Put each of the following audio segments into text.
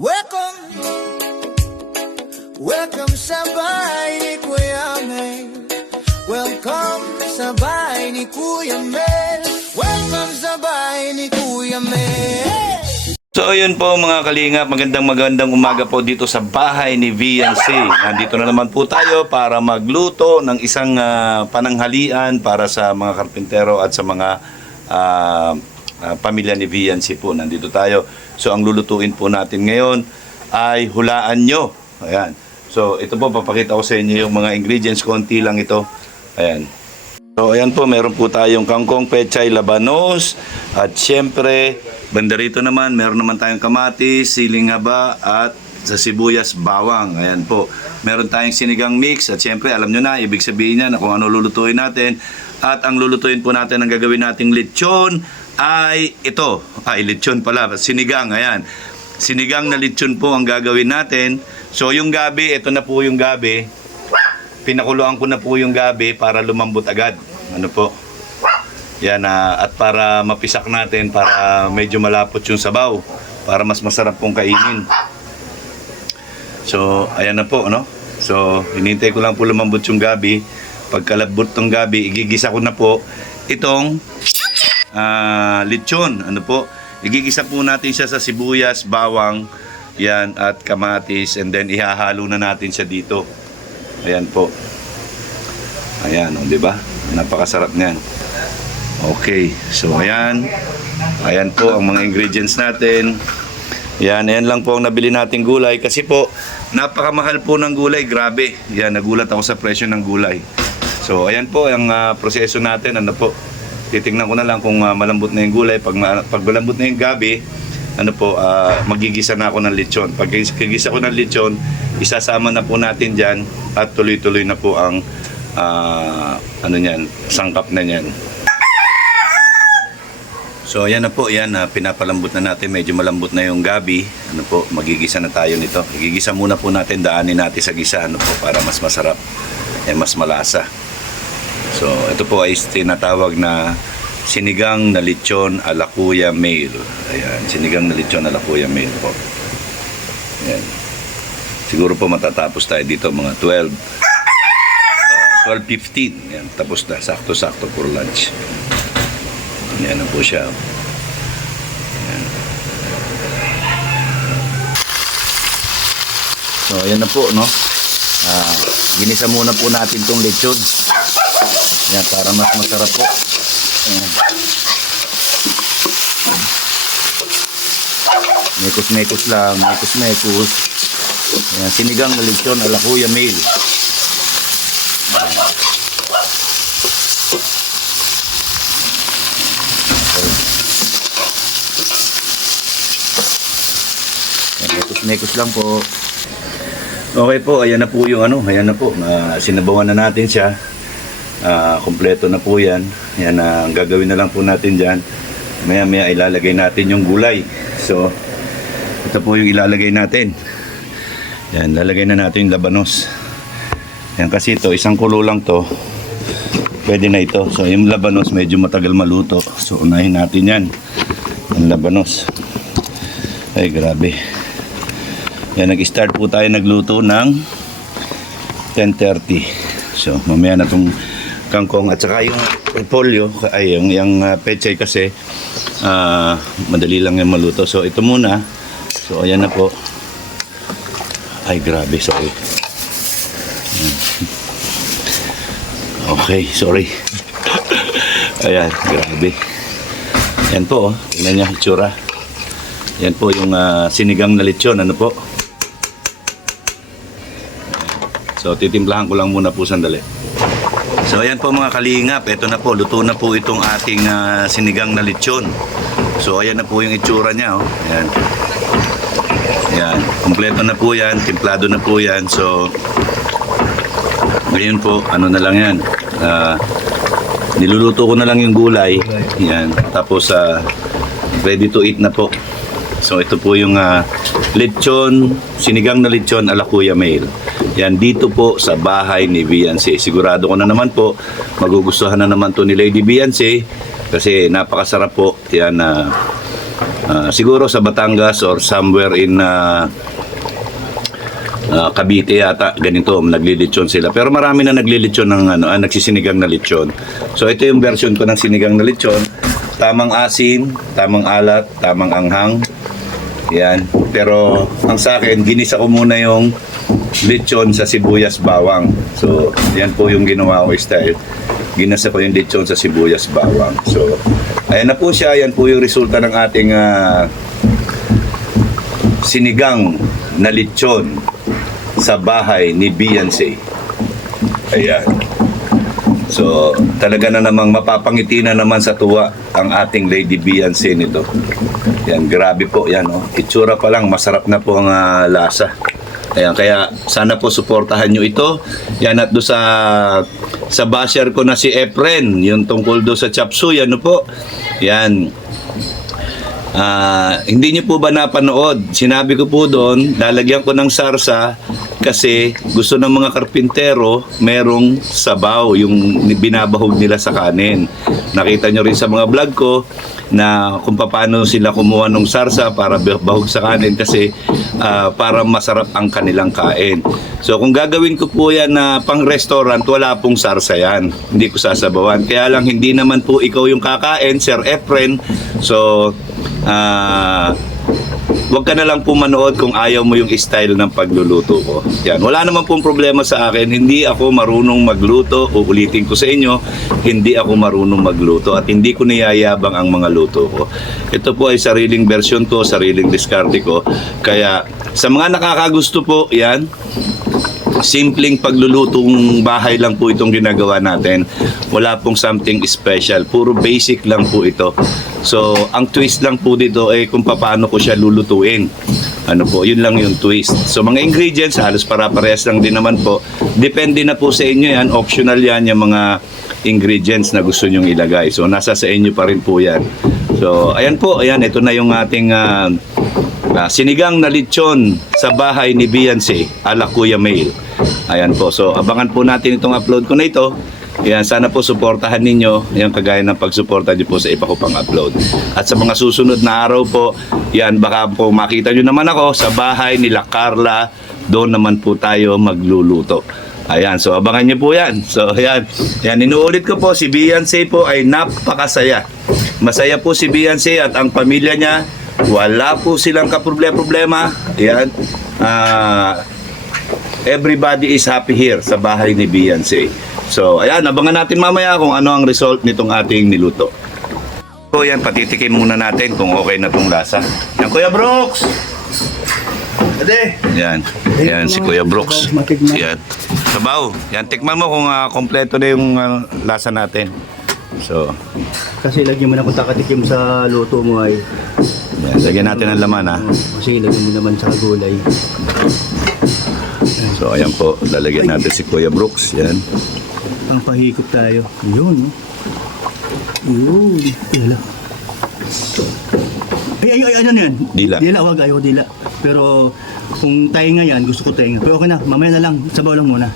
Welcome, welcome sa bahay ni Kuya Mel. Welcome sa bahay ni Kuya Mel. Welcome sa bahay ni Kuya Mel. So ayun po mga kalingap, magandang umaga po dito sa bahay ni VNC. Nandito na naman po tayo para magluto ng isang pananghalian para sa mga karpintero at sa mga pamilya ni VNC po. Nandito tayo. So ang lulutuin po natin ngayon ay hulaan nyo. Ayan. So ito po, papakita ko sa inyo yung mga ingredients. Konti lang ito. Ayan. So ayan po, meron po tayong kangkong, pechay, labanos. At syempre, banda rito naman, meron naman tayong kamatis, siling haba, at sa sibuyas, bawang. Ayan po. Meron tayong sinigang mix. At syempre, alam nyo na, ibig sabihin niya na kung ano lulutuin natin. At ang lulutuin po natin, ang gagawin nating lechon ay ito. Ay, lechon pala. Sinigang, ayan. Sinigang na lechon po ang gagawin natin. So, yung gabi, ito na po yung gabi. Pinakuluan ko na po yung gabi para lumambot agad. Ano po? Yan, at para mapisak natin, para medyo malapot yung sabaw. Para mas masarap pong kainin. So, ayan na po, no? So, hinintay ko lang po lumambot yung gabi. Pagkalabot ng gabi, igigisa ko na po itong lechon. Ano po? Igigisa po natin siya sa sibuyas, bawang, yan, at kamatis. And then, ihahalo na natin siya dito. Ayan po. Ayan, o, diba? Napakasarap niyan. Okay. So, ayan. Ayan po ang mga ingredients natin. Yan, ayan lang po ang nabili nating gulay. Kasi po, napakamahal po ng gulay. Grabe. Yan, nagulat ako sa presyo ng gulay. So, ayan po ang proseso natin. Ano po? Titingnan ko na lang kung malambot na yung gulay. Pag malambot na yung gabi, ano po, magigisa na ako ng lechon. Pag gigisa ko ng lechon, isasama na po natin dyan at tuloy-tuloy na po ang ano niyan, sangkap na niyan. So ayan na po, yan, pinapalambot na natin, medyo malambot na yung gabi. Ano po, magigisa na tayo nito. Igigisa muna po natin, daanin natin sa gisa, ano po, para mas masarap, mas malasa. So ito po ay tinatawag na sinigang na lechon a la Kuya Mel. Ayan, sinigang na lechon a la Kuya Mel po. Ayan. Siguro po matatapos tayo dito mga 12:15. Yan, tapos na, sakto-sakto for lunch. Yan na po siya. Yan. So, ayan na po, no? Ginisa muna po natin tong lechon. Yan, para mas masarap po. Ayan. Mekos-mekos lang, mekos-mekos. Ayan, sinigang na lechon ala Kuya Mel. Mekos lang po. Okay po, ayan na po yung ano, ayan na po. Sinabawan na natin siya. Kompleto na po yan. Yan, ang gagawin na lang po natin dyan. Maya-maya ilalagay natin yung gulay. So, ito po yung ilalagay natin. Yan, lalagay na natin yung labanos. Yan, kasi ito, isang kulo lang to. Pwede na ito. So, yung labanos medyo matagal maluto. So, unahin natin yan. Yung labanos. Ay, grabe. Yan, nag-start po tayo nagluto ng 10:30. So, mamaya na itong kangkong at saka yung repolyo, ay yung pechay kasi madali lang yung maluto. So, ito muna. So, ayan na po. Ay, grabe, sorry. Okay, sorry. Ayan, grabe. Yan po, tingnan niya, itsura. Yan po yung sinigang na lechon, ano po. So, titimplahan ko lang muna po sandali. So, ayan po mga kalingap. Ito na po, luto na po itong ating sinigang na lechon. So, ayan na po yung itsura niya, oh. Ayan. Ayan, kompleto na po yan, timplado na po yan. So, ngayon po, ano na lang yan. Niluluto ko na lang yung gulay. Ayan, tapos ready to eat na po. So, ito po yung lechon, sinigang na lechon ala Kuya Mel. Yan, dito po sa bahay ni VNC. Sigurado ko na naman po, magugustuhan na naman to ni Lady VNC kasi napakasarap po. Yan, Siguro sa Batangas or somewhere in Cavite yata, ganito, naglilitsyon sila. Pero marami na naglilitsyon ng nagsisinigang na litsyon. So ito yung version ko ng sinigang na litsyon. Tamang asim, tamang alat, tamang anghang. Yan. Pero ang sa akin, ginisa ko muna yung lechon sa sibuyas bawang. So, yan po yung ginawa ko style. Ginasa ko yung lechon sa sibuyas bawang. So, ayan na po siya. Yan po yung resulta ng ating sinigang na lechon sa bahay ni Beyonce. Ayan. So, talaga na namang mapapangiti na naman sa tuwa ang ating Lady Beyonce nito. Yan, grabe po yan. Oh. Itsura pa lang, masarap na po ang lasa. Ayan, kaya sana po suportahan nyo ito. Yan, at do sa basher ko na si Efren, yung tungkol do sa chop suey, ano po. Yan. Hindi nyo po ba napanood? Sinabi ko po doon, lalagyan ko ng sarsa kasi gusto ng mga karpintero merong sabaw, yung binabahog nila sa kanin. Nakita nyo rin sa mga vlog ko na kung paano sila kumuha ng sarsa para bahog sa kanin kasi para masarap ang kanilang kain. So kung gagawin ko po yan na pang restaurant, wala pong sarsa yan. Hindi ko sasabawan. Kaya lang hindi naman po ikaw yung kakain, Sir Efren. So wag ka na lang po manood kung ayaw mo yung style ng pagluluto ko. Yan. Wala naman pong problema sa akin. Hindi ako marunong magluto. Uulitin ko sa inyo, hindi ako marunong magluto at hindi ko niyayabang ang mga luto ko. Ito po ay sariling version ko, sariling diskarte ko. Kaya sa mga nakakagusto po, yan, simpleng paglulutong bahay lang po itong ginagawa natin. Wala pong something special. Puro basic lang po ito. So, ang twist lang po dito ay kung paano ko siya lulutuin. Ano po, yun lang yung twist. So, mga ingredients, halos para-parehas lang din naman po. Depende na po sa inyo yan. Optional yan yung mga ingredients na gusto nyong ilagay. So, nasa sa inyo pa rin po yan. So, ayan po. Ayan, ito na yung ating sinigang na lechon sa bahay ni Beyonce ala Kuya Mail. Ayan po. So, abangan po natin itong upload ko na ito. Yan, sana po suportahan ninyo yung kagaya ng pagsuporta nyo po sa iba ko pang upload. At sa mga susunod na araw po, yan, baka po makita nyo naman ako sa bahay nila Carla. Doon naman po tayo magluluto. Ayan, so abangan nyo po yan. So, ayan, inuulit ko po, si Beyonce po ay napakasaya. Masaya po si Beyonce at ang pamilya niya. Wala po silang kaproblema. Ayan, everybody is happy here sa bahay ni Beyonce. So, ayan, abangan natin mamaya kung ano ang result nitong ating niluto. So, yan, patitikim muna natin kung okay na itong lasa. Yan, Kuya Brooks! Ate! Yan, yan si Kuya Brooks. Yan, sabaw. Yan, tikman mo kung kompleto na yung lasa natin. So, kasi lagyan mo na kung takatikim sa luto mo ay yan, lagyan natin ang laman, ha. kasi lagyan mo naman sa gulay. So, ayan po, lalagyan natin si Kuya Brooks. Yan. Ang pahikop tayo. Yun, no? Yun. Dila. Ay, ano yan? Dila. Dila, wag. Ayaw dila. Pero kung tainga yan, gusto ko tainga. Pero okay na, mamaya na lang. Sabaw lang muna.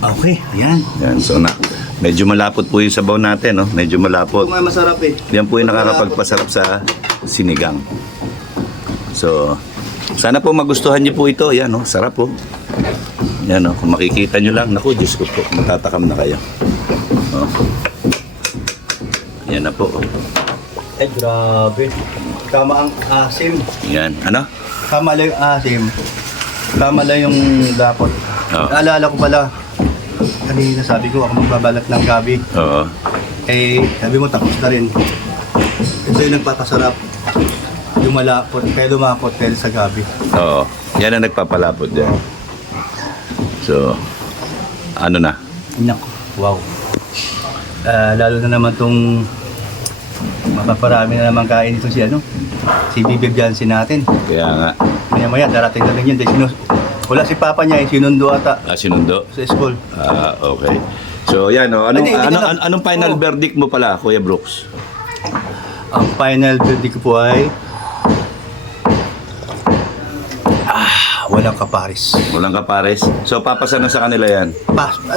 Okay, ayan. Yan, so medyo malapot po yung sabaw natin, no? Medyo malapot. Kung masarap eh. Yan po yung nakakapagpasarap sa sinigang. So, sana po magustuhan niyo po ito. Yan, no? Sarap po. Yan, no? Kung makikita niyo lang. Naku, Diyos ko po. Matatakam na kayo. Oh. Yan na po. Ay, grabe. Tama ang asim. Yan. Ano? Tama lang yung asim. Tama lang yung dapot. Oo. Naalala ko pala. Kanina sabi ko, ako magbabalat ng gabi. Oo. Eh, sabi mo, tapos na rin. Ito yung nagpapasarap. Yung malapot, kaya lumapot dahil sa gabi. Oo. Yan ang nagpapalapot dyan. So, ano na? Nako, wow. Lalo na naman itong mapaparami na naman kain ito si Bibi Beyonce natin. Kaya nga. Maya-maya, darating na rin yun. Wala si Papa niya, sinundo ata Sinundo? sa school. Okay. So, yan. Oh. Anong final Oh. verdict mo pala, Kuya Brooks? Ang final verdict ko po ay Walang kaparis. Walang kapares. So, papasa na sa kanila yan.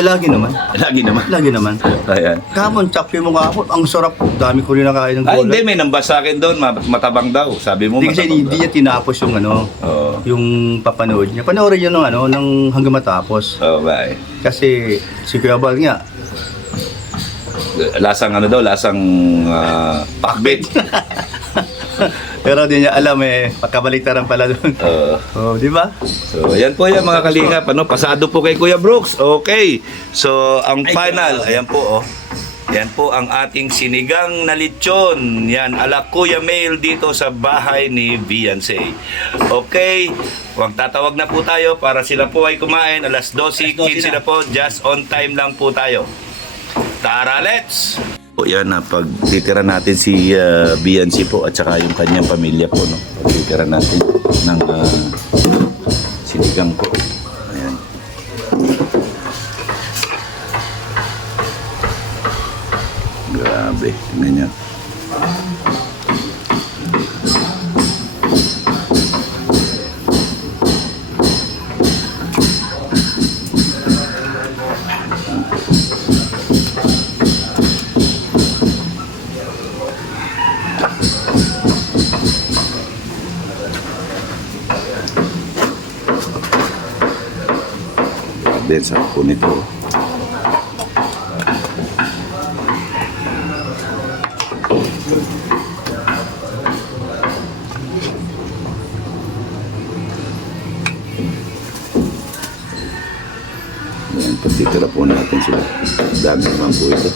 Lagi naman. Lagi naman. Lagi naman. Ayan. Kamon, chapsi mo nga ako. Ang sarap. Dami ko rin nakain ng Ay, gulay. hindi. May nambas sa akin doon. Matabang daw. Sabi mo, Hindi kasi matabang hindi daw. niya tinapos yung Oo. yung papanood niya. Panoorin niya ng hanggang matapos. Oh, bye. Kasi si Kuya Bal nga, Lasang ano daw? Lasang pakbit. pero di niya alam pagkabaliktaran pala doon. Di ba? So, ayan po yan mga kalingap. Pasado po kay Kuya Brooks. Okay. So, ang final, ayan po, oh. Yan po ang ating sinigang na lechon. Yan, ala Kuya Mail dito sa bahay ni Beyonce. Okay, huwag tatawag na po tayo para sila po ay kumain. Alas 12:15 na po, just on time lang po tayo. Tara, let's! Po yan, pagtitira natin si Beyonce po at saka yung kanyang pamilya po. No? Pagtitira natin ng sinigang po. Ayan. Grabe, tingnan niyo. Grabe, sa po nito. Ayan, pagtitira po natin sila. Dami naman po ito.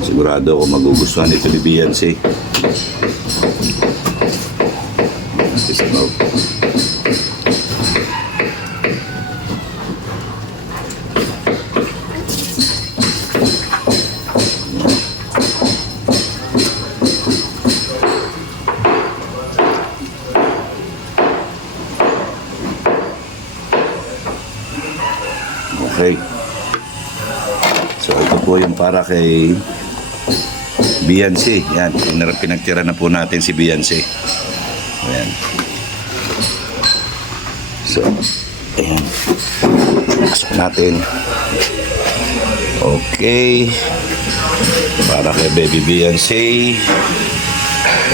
Sigurado ako magugustuhan ito ni Beyonce. Natin sa mouth. Okay. So ito po yung para kay Beyonce. Yan, pinagtira na po natin si Beyonce. Ayan. So, ayan. Pasok natin. Okay. Para kay baby Beyonce.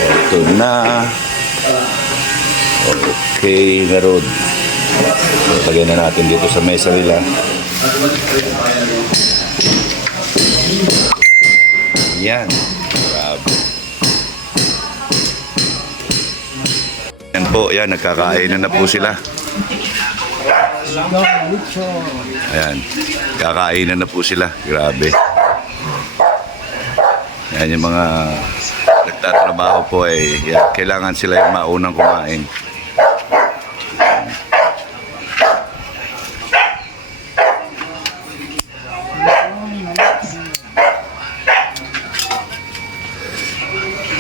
Ito na. Okay, meron. Lagyan na natin dito sa mesa nila. Yan. Grabe. Yan po, yan. Nagkakain na po sila. Ayan. Kakain na po sila. Grabe. Yan yung mga nagtatrabaho po yan, kailangan sila yung maunang kumain.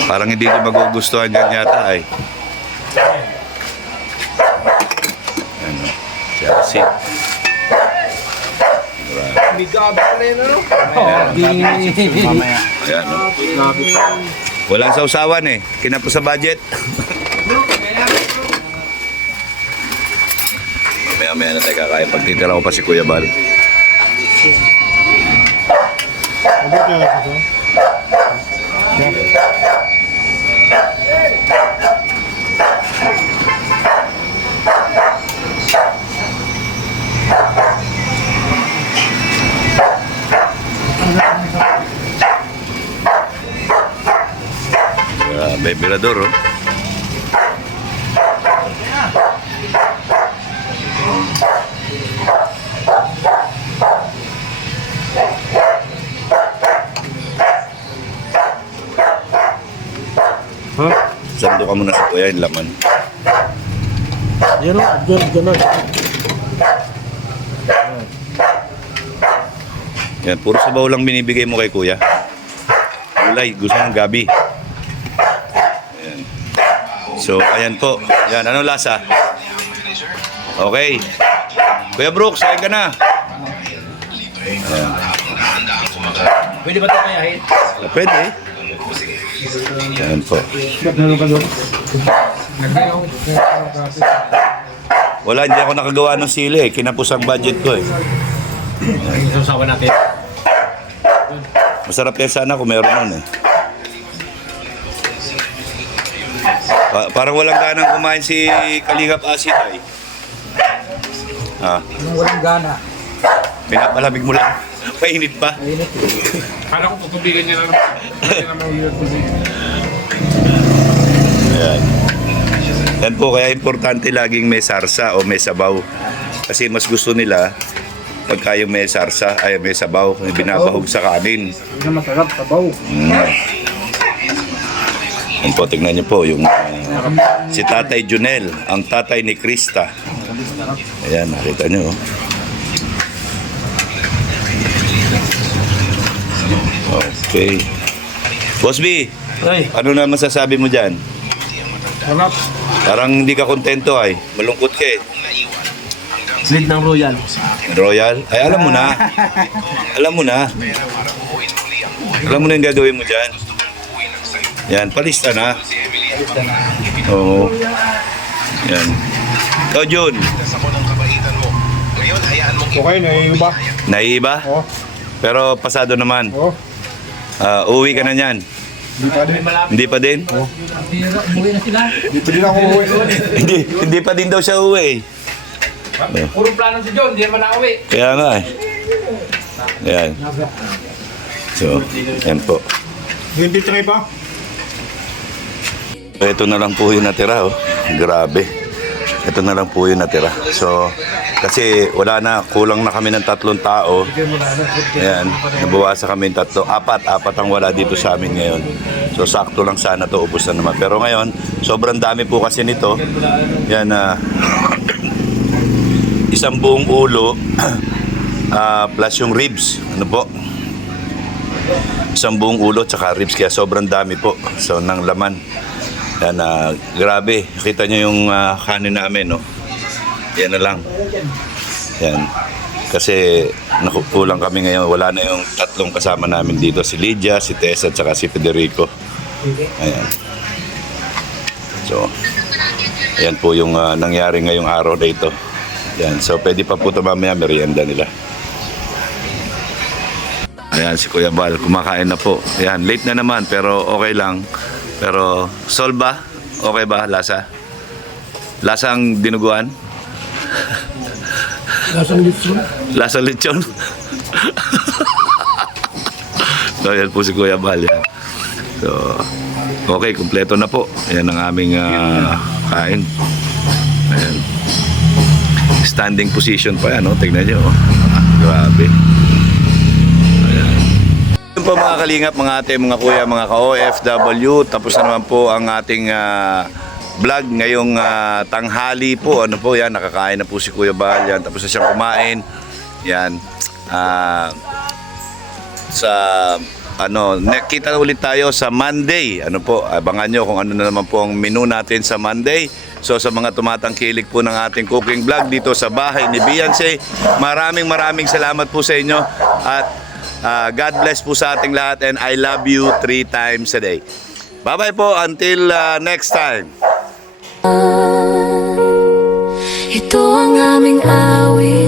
Parang hindi ko magugustuhan yan yata ay. Ano? Chelsea. Bigabi pa rin, ano? Ayan, no? Walang sausawan Kinapos sa budget. Maya-maya na tayo kakain. Pagtitira ko pa si Kuya Bal. Beberador, oh. Huh? Sando ka muna sa kuya yung laman. Yan o, gano'n. Yan, puro sabaw lang binibigay mo kay kuya. Gulay, gusto ng gabi. Ayan. So, ayan po. Yan, anong lasa? Okay. Kuya Brooks, kain ka na. Pwede ba ito kayahin? Pwede. Yan po. Wala, hindi ako nakagawa ng sili eh. Kinapos ang budget ko eh. Susawa natin. Masarap yan sana kung meron nun eh. Parang walang ganang kumain si Kalingap Asit ay. Walang gana. Pinapalamig mo lang. Painit pa. Kala ko tutubigan niya lang. Ayan. Yan po, kaya importante laging may sarsa o may sabaw. Kasi mas gusto nila pagka yung may sarsa, ay may sabaw, may binabahog sa kanin. Hindi na masarap, sabaw. Yan po, tignan niyo po yung si Tatay Junel, ang tatay ni Krista. Ayan, nakita niyo. Okay. Boss B, Ay, ano na masasabi mo dyan? sarap. Parang hindi ka kontento ay. Malungkot ka eh. Lead ng Royal. Royal? Ay, alam mo na. Alam mo na. Alam mo na yung gagawin mo dyan. Yan, palista na. Oo. Yan. Ikaw, Jun. Okay, naiiba. Naiiba? Oo. Pero pasado naman. Oo. Uwi ka na yan. Hindi pa din. Hindi pa din? Hindi pa din ako uuwi. hindi pa din daw siya uwi. Puro plano si John, hindi naman nauwi. Kaya nga eh. Ayan. So, yan po. Hindi try pa? Ito na lang po yung natira, oh. Grabe. Ito na lang po yung natira. So, kasi wala na, kulang na kami ng 3 tao. Ayan, nabawasan kami ng 3. Apat ang wala dito sa amin ngayon. So, sakto lang sana to, ubos na naman. Pero ngayon, sobrang dami po kasi nito. Yan, isang buong ulo plus yung ribs. Ano po? Isang buong ulo tsaka ribs, kaya sobrang dami po. So, ng laman. Yan, grabe. Kita nyo yung kanin namin, no? Yan na lang. Yan. Kasi nakukulang kami ngayon. Wala na yung 3 kasama namin dito. Si Lydia, si Tessa, at saka si Federico. Ayan. So, ayan po yung nangyari ngayong araw na ito. Yan. So, pwede pa po ito mamaya merienda nila. Ayan, si Kuya Bal. Kumakain na po. Ayan, late na naman pero okay lang. Pero, sol ba? Okay ba? Lasa? Lasang dinuguan? Lasang litson. Lasang lechon? So, yan po si Kuya Bal. Yan. So, okay, kumpleto na po. Yan ang aming kain. Ayan. Standing position pa yan, no? Tignan nyo. Grabe. Yun po mga kalingap, mga ate, mga kuya, mga ka-OFW. Tapos na naman po ang ating vlog ngayong tanghali po. Ano po yan, nakakain na po si Kuya Bal. Yan, tapos na siyang kumain. Yan. Nakita ulit tayo sa Monday. Ano po, abangan nyo kung ano na naman po ang menu natin sa Monday. So sa mga tumatangkilik po ng ating cooking vlog dito sa bahay ni Beyonce, maraming salamat po sa inyo. At God bless po sa ating lahat, and I love you 3 times a day. Bye-bye po until next time. Ito ang aming awit.